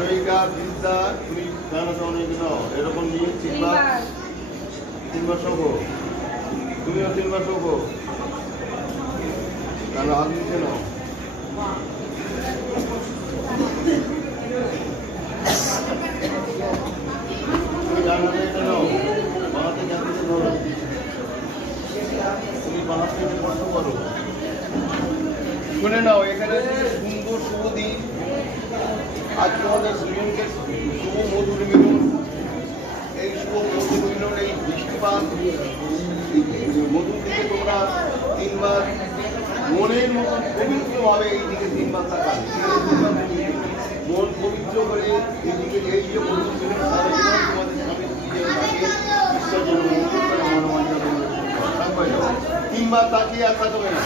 অনয়িকা বিদ্যা তুমি জানো তো অনেক এরকম নিয়ে তিনবার শোকো তুমিও তিনবার শোকো তাহলে হাত নিচে নাও তুমি জানো এটা নাও বানাতে জানতে ধরো তুমি বানাতে কষ্ট করো শুনে নাও এখানে সুন্দর শুভ দিন আজ তোমাদের শ্রীমঙ্গের শুভ মধুর মিলন এই শুভ মধুর মিলন এই বৃষ্টিপাত মধুর দিকে তোমরা তিনবার মনের মতন পবিত্রভাবে এই দিকে তিনবার তাকান মন পবিত্র করে এই দিকে এই যে মধুর মিলন সারা জীবন তোমাদের স্বামী ঈশ্বর জন্য মধুর করে মনোমাঞ্জা তিনবার তাকিয়ে আর তাকাবে না